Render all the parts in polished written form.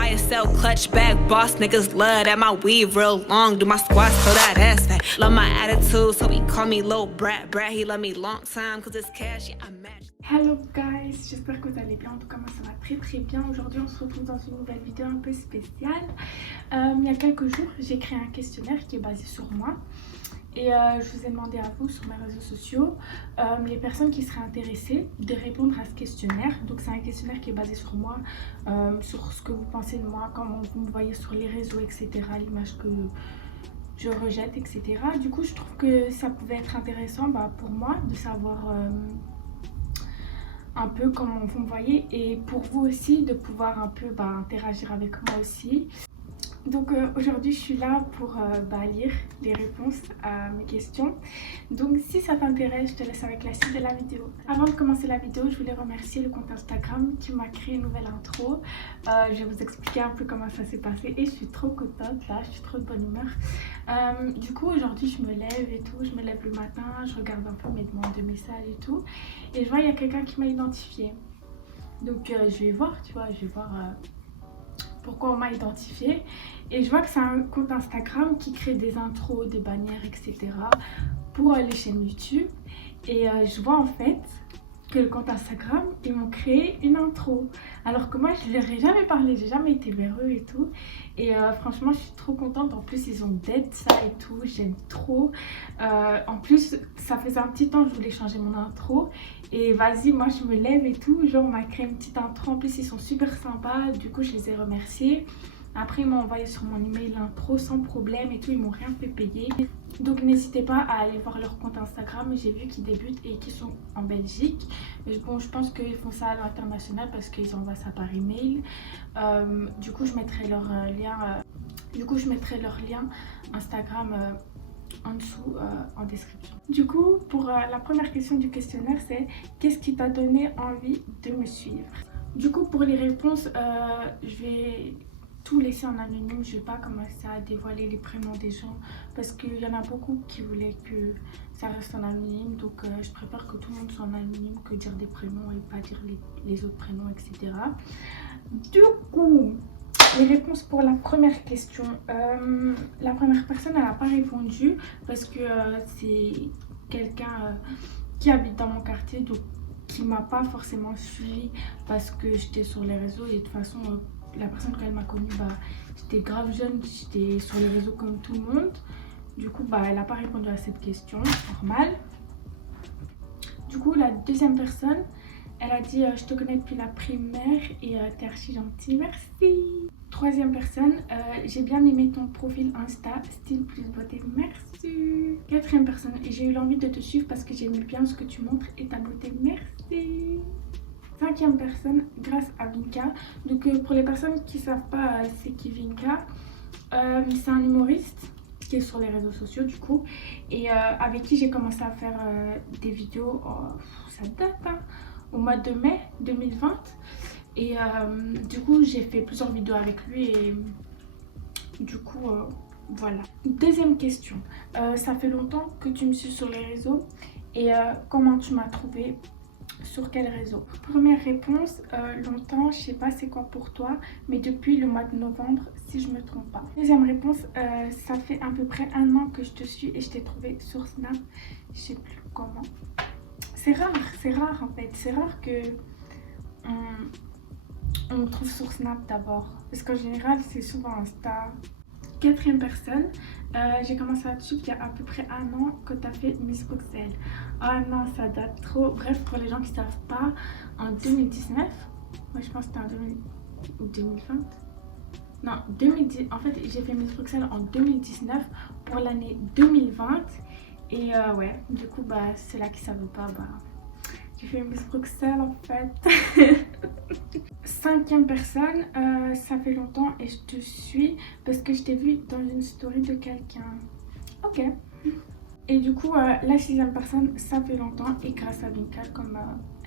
buy and sell clutch bag boss niggas love that my weave real long. Do my squats so that ass fat. Love my attitude, so he call me little brat. Brat, he love me long time cause it's cash, yeah, I match. Hello guys, j'espère que vous allez bien. En tout cas moi ça va très bien. Aujourd'hui on se retrouve dans une nouvelle vidéo un peu spéciale. Il y a quelques jours j'ai créé un questionnaire qui est basé sur moi. Et je vous ai demandé à vous sur mes réseaux sociaux les personnes qui seraient intéressées de répondre à ce questionnaire. Donc c'est un questionnaire qui est basé sur moi, sur ce que vous pensez de moi, comment vous me voyez sur les réseaux, etc. L'image que je rejette, etc. Du coup je trouve que ça pouvait être intéressant pour moi de savoir un peu comment vous me voyez et pour vous aussi de pouvoir un peu interagir avec moi aussi. Donc aujourd'hui je suis là pour lire les réponses à mes questions. Donc si ça t'intéresse, je te laisse avec la suite de la vidéo. Avant de commencer la vidéo, je voulais remercier le compte Instagram qui m'a créé une nouvelle intro. Je vais vous expliquer un peu comment ça s'est passé et je suis trop contente là, je suis trop de bonne humeur. Du coup aujourd'hui je me lève et tout, je me lève le matin, je regarde un peu mes demandes de messages et tout. Et je vois il y a quelqu'un qui m'a identifié. Donc je vais voir, tu vois, je vais voir pourquoi on m'a identifié et je vois que c'est un compte Instagram qui crée des intros, des bannières, etc. pour les chaînes YouTube et je vois en fait que le compte Instagram ils m'ont créé une intro alors que moi je leur ai jamais parlé, j'ai jamais été vers eux et tout et franchement je suis trop contente. En plus ils ont d'aide ça et tout, j'aime trop. En plus ça faisait un petit temps que je voulais changer mon intro et vas-y moi je me lève et tout, genre on m'a créé une petite intro. En plus ils sont super sympas, du coup je les ai remerciés. Après ils m'ont envoyé sur mon email l'intro sans problème et tout, ils m'ont rien fait payer. Donc n'hésitez pas à aller voir leur compte Instagram, j'ai vu qu'ils débutent et qu'ils sont en Belgique. Mais bon je pense qu'ils font ça à l'international parce qu'ils envoient ça par email. Du coup je mettrai leur lien Instagram en dessous en description. Du coup pour la première question du questionnaire c'est qu'est-ce qui t'a donné envie de me suivre? Du coup pour les réponses je vais tout laisser en anonyme, je vais pas commencer à dévoiler les prénoms des gens parce qu'il y en a beaucoup qui voulaient que ça reste en anonyme, donc je préfère que tout le monde soit en anonyme que dire des prénoms et pas dire les autres prénoms, etc. Du coup les réponses pour la première question, la première personne elle n'a pas répondu parce que c'est quelqu'un qui habite dans mon quartier, donc qui m'a pas forcément suivi parce que j'étais sur les réseaux et de toute façon la personne quand elle m'a connue, j'étais grave jeune, j'étais sur les réseaux comme tout le monde. Du coup elle n'a pas répondu à cette question, normal. Du coup la deuxième personne elle a dit je te connais depuis la primaire et t'es archi gentil, merci. Troisième personne, j'ai bien aimé ton profil Insta, style plus beauté, merci. Quatrième personne, j'ai eu l'envie de te suivre parce que j'aime bien ce que tu montres et ta beauté, merci. Cinquième personne, grâce à Vinka. Donc pour les personnes qui ne savent pas c'est qui Vinka, c'est un humoriste qui est sur les réseaux sociaux du coup et avec qui j'ai commencé à faire des vidéos, ça date au mois de mai 2020 et du coup j'ai fait plusieurs vidéos avec lui et du coup voilà. Deuxième question, ça fait longtemps que tu me suis sur les réseaux et comment tu m'as trouvé? Sur quel réseau? Première réponse, longtemps, je sais pas c'est quoi pour toi, mais depuis le mois de novembre si je me trompe pas. Deuxième réponse, ça fait à peu près 1 an que je te suis et je t'ai trouvé sur Snap, je sais plus comment. C'est rare en fait, c'est rare que on me trouve sur Snap d'abord, parce qu'en général c'est souvent Insta. Quatrième personne, j'ai commencé à te suivre il y a à peu près 1 an que tu as fait Miss Bruxelles. Ah non, ça date trop. Bref, pour les gens qui ne savent pas, en 2019, moi je pense que c'était en 2000 ou 2020. Non, 2010. En fait, j'ai fait Miss Bruxelles en 2019 pour l'année 2020. Et ouais, du coup, ceux là qui ne savent pas, j'ai fait Miss Bruxelles en fait. Cinquième personne, ça fait longtemps et je te suis parce que je t'ai vu dans une story de quelqu'un. Ok. Et du coup, la sixième personne, ça fait longtemps et grâce à Vinka comme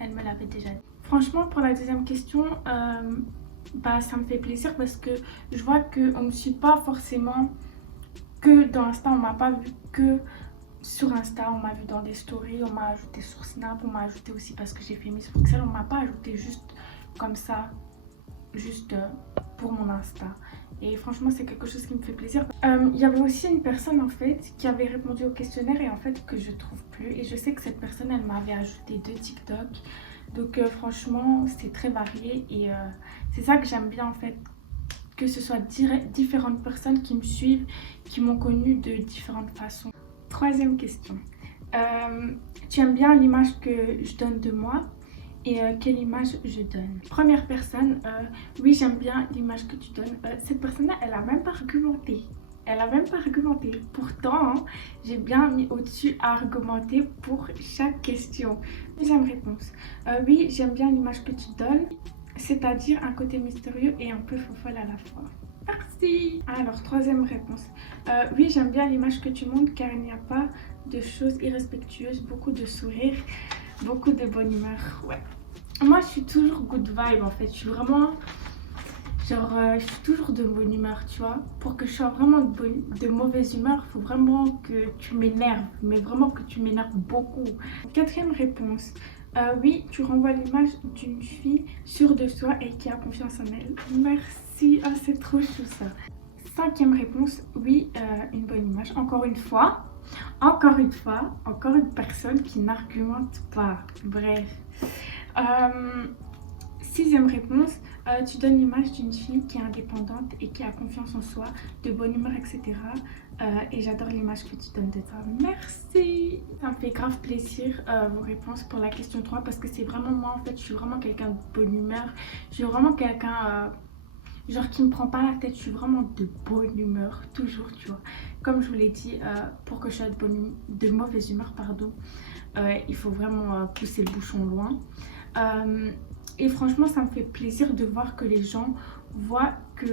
elle me l'avait déjà dit. Franchement, pour la deuxième question, ça me fait plaisir parce que je vois qu'on ne me suit pas forcément que dans Insta, on m'a pas vu que sur Insta, on m'a vu dans des stories, on m'a ajouté sur Snap, on m'a ajouté aussi parce que j'ai fait Miss Bruxelles, on m'a pas ajouté juste comme ça, juste pour mon Insta. Et franchement, c'est quelque chose qui me fait plaisir. Il y avait aussi une personne en fait qui avait répondu au questionnaire et en fait que je trouve plus. Et je sais que cette personne, elle m'avait ajouté 2 TikTok. Donc franchement, c'est très varié et c'est ça que j'aime bien en fait. Que ce soit différentes personnes qui me suivent, qui m'ont connue de différentes façons. Troisième question. Tu aimes bien l'image que je donne de moi? Et quelle image je donne? Première personne, oui, j'aime bien l'image que tu donnes. Cette personne-là, elle a même pas argumenté. Elle a même pas argumenté. Pourtant, hein, j'ai bien mis au-dessus à argumenter pour chaque question. Deuxième réponse. Oui, j'aime bien l'image que tu donnes, c'est-à-dire un côté mystérieux et un peu fofolle à la fois. Merci. Alors, troisième réponse. Oui, j'aime bien l'image que tu montres car il n'y a pas de choses irrespectueuses, beaucoup de sourires, beaucoup de bonne humeur. Ouais. Moi, je suis toujours good vibe en fait. Je suis vraiment... Genre, je suis toujours de bonne humeur, tu vois. Pour que je sois vraiment de mauvaise humeur, il faut vraiment que tu m'énerves. Mais vraiment que tu m'énerves beaucoup. Quatrième réponse. Oui, tu renvoies l'image d'une fille sûre de soi et qui a confiance en elle. Merci. Ah, c'est trop chou ça. Cinquième réponse. Oui, une bonne image. Encore une fois, encore une personne qui n'argumente pas. Bref. Sixième réponse, tu donnes l'image d'une fille qui est indépendante et qui a confiance en soi, de bonne humeur, etc. Et j'adore l'image que tu donnes de toi. Merci. Ça me fait grave plaisir vos réponses pour la question 3 parce que c'est vraiment moi en fait, je suis vraiment quelqu'un de bonne humeur. Je suis vraiment quelqu'un genre qui me prend pas la tête, je suis vraiment de bonne humeur, toujours, tu vois. Comme je vous l'ai dit, pour que je sois de mauvaise humeur, pardon, il faut vraiment pousser le bouchon loin. Et franchement, ça me fait plaisir de voir que les gens voient que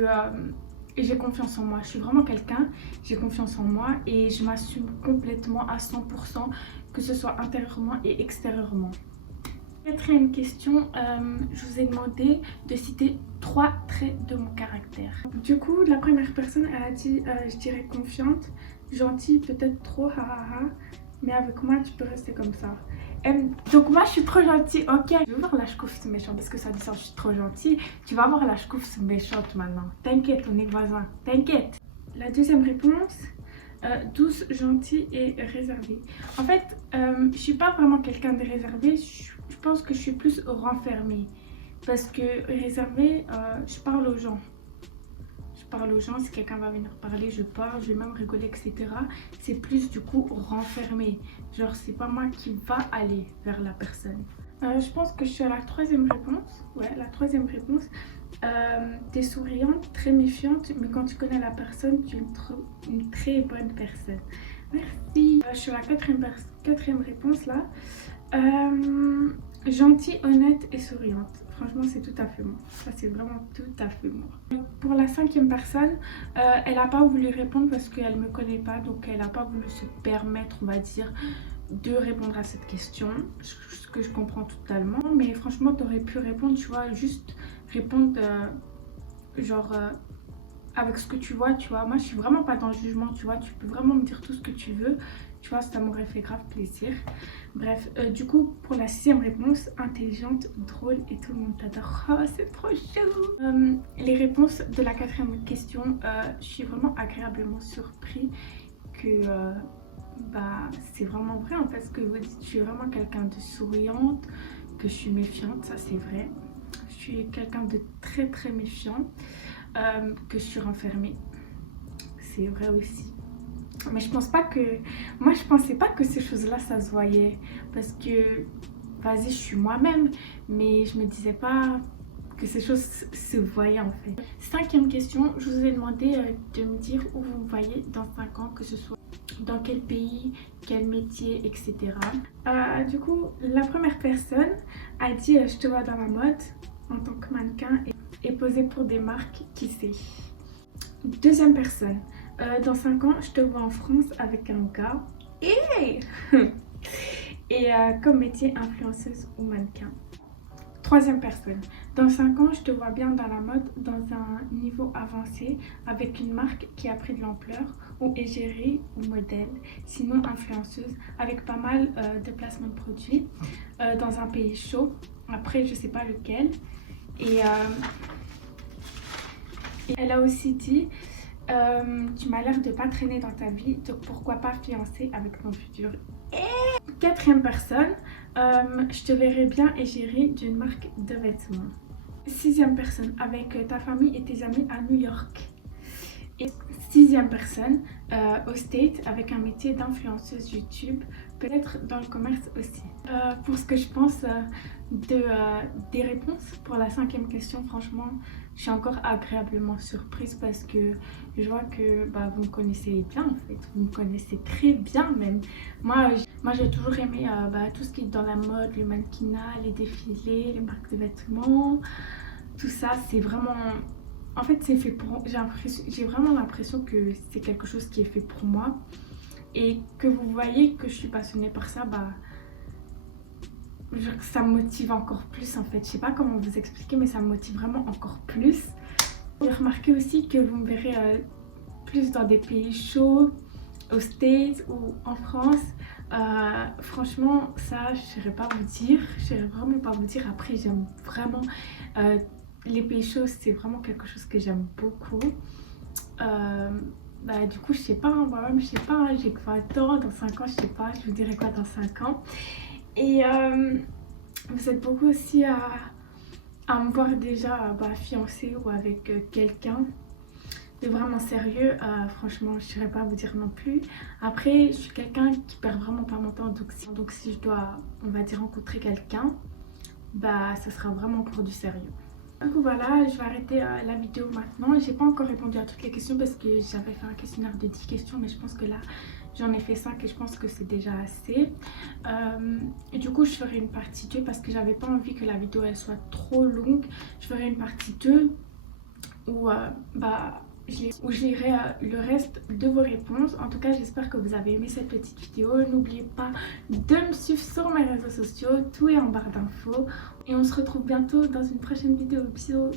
j'ai confiance en moi. Je suis vraiment quelqu'un, j'ai confiance en moi et je m'assume complètement à 100%, que ce soit intérieurement et extérieurement. Quatrième question, je vous ai demandé de citer 3 traits de mon caractère. Du coup, la première personne, elle a dit, je dirais confiante, gentille, peut-être trop, hahaha, mais avec moi, tu peux rester comme ça. Donc moi, je suis trop gentille, ok. Je vais voir la ch'kouf méchante parce que ça dit ça, je suis trop gentille. Tu vas voir la ch'kouf méchante maintenant. T'inquiète, on est voisins, t'inquiète. La deuxième réponse, douce, gentille et réservée. En fait, je suis pas vraiment quelqu'un de réservé. Je pense que je suis plus renfermée. Parce que réservée, je parle aux gens. Si quelqu'un va venir parler, je parle, je vais même rigoler, etc. C'est plus du coup renfermé. Genre, c'est pas moi qui va aller vers la personne. Je pense que je suis à la troisième réponse. Ouais, la troisième réponse. T'es souriante, très méfiante, mais quand tu connais la personne, tu es une très bonne personne. Merci. Je suis à la quatrième réponse là. Gentille, honnête et souriante. Franchement, c'est tout à fait moi. Ça, c'est vraiment tout à fait moi. Pour la cinquième personne, elle n'a pas voulu répondre parce qu'elle ne me connaît pas. Donc, elle n'a pas voulu se permettre, on va dire, de répondre à cette question. Ce que je comprends totalement. Mais franchement, tu aurais pu répondre, tu vois, juste répondre genre avec ce que tu vois, tu vois. Moi, je suis vraiment pas dans le jugement, tu vois. Tu peux vraiment me dire tout ce que tu veux. Tu vois, ça m'aurait fait grave plaisir. Bref, du coup, pour la sixième réponse, intelligente, drôle et tout le monde t'adore. Oh, c'est trop chou. Les réponses de la quatrième question, je suis vraiment agréablement surpris que bah, c'est vraiment vrai en fait ce que vous dites. Je suis vraiment quelqu'un de souriante, que je suis méfiante, ça c'est vrai. Je suis quelqu'un de très très méfiant, que je suis renfermée. C'est vrai aussi. Mais je pense pas que... Moi, je pensais pas que ces choses-là, ça se voyait. Parce que, vas-y, je suis moi-même. Mais je me disais pas que ces choses se voyaient, en fait. Cinquième question, je vous ai demandé de me dire où vous me voyez dans 5 ans. Que ce soit dans quel pays, quel métier, etc. Du coup, la première personne a dit je te vois dans la mode en tant que mannequin et poser pour des marques, qui sait. Deuxième personne. Dans 5 ans, je te vois en France avec un gars. Et comme métier, influenceuse ou mannequin. Troisième personne. Dans 5 ans, je te vois bien dans la mode, dans un niveau avancé, avec une marque qui a pris de l'ampleur, ou égérie ou modèle, sinon influenceuse, avec pas mal de placements de produits, dans un pays chaud. Après, je sais pas lequel. Et elle a aussi dit tu m'as l'air de pas traîner dans ta vie, donc pourquoi pas fiancer avec ton futur. Et quatrième personne, je te verrai bien égérie d'une marque de vêtements. Sixième personne, avec ta famille et tes amis à New York. Et sixième personne, au State avec un métier d'influenceuse YouTube, peut-être dans le commerce aussi. Pour ce que je pense des réponses pour la cinquième question, franchement, je suis encore agréablement surprise parce que je vois que vous me connaissez bien en fait, vous me connaissez très bien même. Moi j'ai toujours aimé tout ce qui est dans la mode, le mannequinat, les défilés, les marques de vêtements, tout ça c'est vraiment... En fait c'est fait pour... J'ai vraiment l'impression que c'est quelque chose qui est fait pour moi et que vous voyez que je suis passionnée par ça, ça me motive encore plus en fait. Je sais pas comment vous expliquer mais ça me motive vraiment encore plus. J'ai remarqué aussi que vous me verrez plus dans des pays chauds, aux States ou en France. Franchement ça je saurais pas vous dire, je saurais vraiment pas vous dire. Après j'aime vraiment les pays chauds, c'est vraiment quelque chose que j'aime beaucoup. Du coup je sais pas, moi-même je sais pas, j'ai 20 ans, dans 5 ans je sais pas, je vous dirai quoi dans 5 ans. Et vous êtes beaucoup aussi à me voir déjà fiancée ou avec quelqu'un de vraiment sérieux. Franchement je ne saurais pas vous dire non plus. Après je suis quelqu'un qui perd vraiment pas mon temps, donc si je dois on va dire rencontrer quelqu'un, ça sera vraiment pour du sérieux. Du coup voilà, je vais arrêter la vidéo maintenant. J'ai pas encore répondu à toutes les questions parce que j'avais fait un questionnaire de 10 questions, mais je pense que là j'en ai fait 5 et je pense que c'est déjà assez. Et du coup je ferai une partie 2 parce que j'avais pas envie que la vidéo elle soit trop longue. Je ferai une partie 2 où je lirai le reste de vos réponses. En tout cas j'espère que vous avez aimé cette petite vidéo. N'oubliez pas de me suivre sur mes réseaux sociaux, tout est en barre d'infos. Et on se retrouve bientôt dans une prochaine vidéo. Bisous.